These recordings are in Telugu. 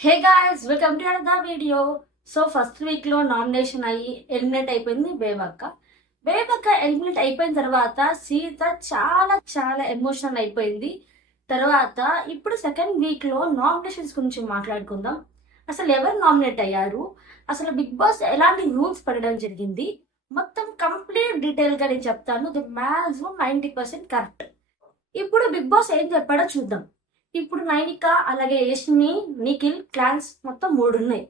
Hey guys, welcome to another video. So first week లో నామినేషన్ అయ్యి ఎలిమినేట్ అయిపోయింది బేబక్క. బేబక్క ఎలిమినేట్ అయిపోయిన తర్వాత సీత చాలా చాలా ఎమోషనల్ అయిపోయింది. తర్వాత ఇప్పుడు సెకండ్ వీక్ లో నామినేషన్స్ గురించి మాట్లాడుకుందాం. అసలు ఎవరు నామినేట్ అయ్యారు, అసలు బిగ్ బాస్ ఎలాంటి రూల్స్ పడడం జరిగింది, మొత్తం కంప్లీట్ డీటెయిల్ గా నేను చెప్తాను. The maximum 90% correct. ఇప్పుడు బిగ్ బాస్ ఏం చెప్పాడో చూద్దాం. ఇప్పుడు నైనిక, అలాగే యష్మి, నిఖిల్ క్లాన్స్ మొత్తం 3 ఉన్నాయి.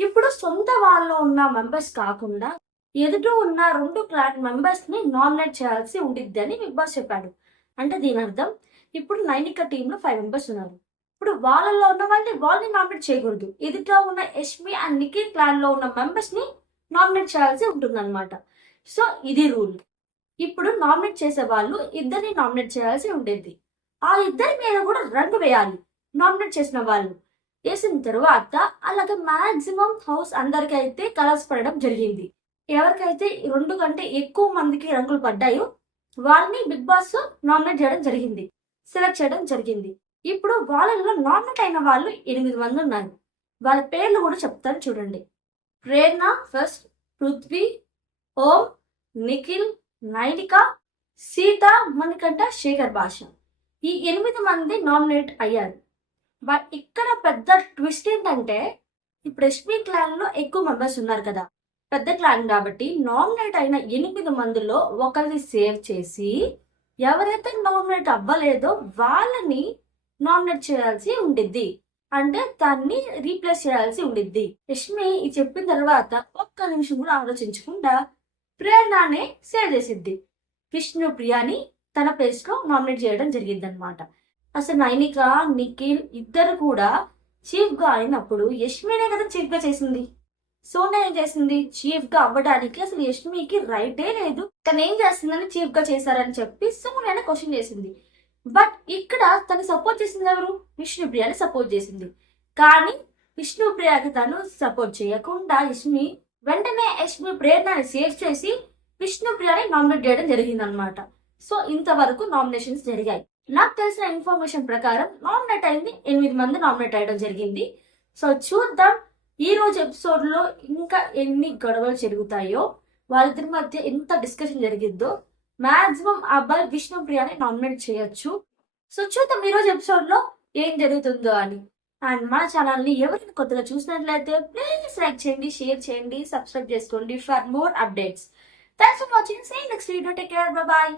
ఇప్పుడు సొంత వాళ్ళలో ఉన్న మెంబర్స్ కాకుండా ఎదుట ఉన్న 2 క్లాన్ మెంబర్స్ ని నామినేట్ చేయాల్సి ఉండిద్ది అని బిగ్ బాస్ చెప్పాడు. అంటే దీని అర్థం ఇప్పుడు నైనిక టీమ్ లో 5 మెంబర్స్ ఉన్నారు. ఇప్పుడు వాళ్ళలో ఉన్న వాళ్ళని నామినేట్ చేయకూడదు. ఎదుట ఉన్న యష్మి అండ్ నిఖిల్ క్లాన్ లో ఉన్న మెంబర్స్ ని నామినేట్ చేయాల్సి ఉంటుంది అనమాట. సో ఇది రూల్. ఇప్పుడు నామినేట్ చేసే వాళ్ళు ఇద్దరిని నామినేట్ చేయాల్సి ఉండేది. ఆ ఇద్దరి మీద కూడా రంగు వేయాలి. నామినేట్ చేసిన వాళ్ళు వేసిన తర్వాత అలాగే మాక్సిమం హౌస్ అందరికైతే కలర్స్ పడడం జరిగింది. ఎవరికైతే 2 కంటే ఎక్కువ మందికి రంగులు పడ్డాయో వాళ్ళని బిగ్ బాస్ నామినేట్ చేయడం జరిగింది, సెలెక్ట్ చేయడం జరిగింది. ఇప్పుడు వాళ్ళలో నామినేట్ అయిన వాళ్ళు 8 మంది ఉన్నారు. వాళ్ళ పేర్లు కూడా చెప్తాను చూడండి. ప్రేరణ ఫస్ట్, పృథ్వీ, ఓం, నిఖిల్, నైనిక, సీత, మణికంఠ, శేఖర్ భాష. ఈ 8 మంది నామినేట్ అయ్యారు. బట్ ఇక్కడ పెద్ద ట్విస్ట్ ఏంటంటే ఇప్పుడు ఎస్పీ క్లాన్ లో ఎక్కువ మెంబర్స్ ఉన్నారు కదా, పెద్ద క్లాన్ కాబట్టి నామినేట్ అయిన 8 మందిలో ఒకరిని సేవ్ చేసి ఎవరైతే నామినేట్ అవ్వలేదో వాళ్ళని నామినేట్ చేయాల్సి ఉండిద్ది. అంటే దాన్ని రీప్లేస్ చేయాల్సి ఉండిద్ది. యష్మి ఇది చెప్పిన తర్వాత ఒక్క నిమిషం కూడా ఆలోచించకుండా ప్రేరణనే సేవ్ చేసిద్ది. విష్ణు ప్రియాని తన ప్లేస్ లో నామినేట్ చేయడం జరిగింది అనమాట. అసలు నైనిక, నిఖిల్ ఇద్దరు కూడా చీఫ్ గా అయినప్పుడు యష్మినే కదా చీఫ్ గా చేసింది. సోనియా ఏం చేసింది, చీఫ్ గా అవ్వడానికి అసలు యష్మికి రైటే లేదు, తను ఏం చేస్తుందని చీఫ్ గా చేశారని చెప్పి సోనియానే క్వశ్చన్ చేసింది. బట్ ఇక్కడ తను సపోర్ట్ చేసింది ఎవరు, విష్ణుప్రియని సపోర్ట్ చేసింది. కానీ విష్ణుప్రియకి తను సపోర్ట్ చేయకుండా యష్మి వెంటనే యష్మి ప్రేరణని సేవ్ చేసి విష్ణుప్రియని నామినేట్ చేయడం జరిగింది అనమాట. సో ఇంతవరకు నామినేషన్స్ జరిగాయి. నాకు తెలిసిన ఇన్ఫర్మేషన్ ప్రకారం నామినేట్ అయింది 8 మంది నామినేట్ అయ్యడం జరిగింది. సో చూద్దాం ఈ రోజు ఎపిసోడ్ లో ఇంకా ఎన్ని గొడవలు జరుగుతాయో, వాళ్ళిద్దరి మధ్య ఎంత డిస్కషన్ జరిగిద్దో. మాక్సిమం అబ్బాయి విష్ణుప్రియని నామినేట్ చేయొచ్చు. సో చూద్దాం ఈ రోజు ఎపిసోడ్ లో ఏం జరుగుతుందో అని. అండ్ మన ఛానల్ ని ఎవరైనా కొత్తగా చూసినట్లయితే ప్లీజ్ లైక్ చేయండి, షేర్ చేయండి, సబ్స్క్రైబ్ చేసుకోండి for more updates. Thanks for watching. See next video. Take care. Bye bye.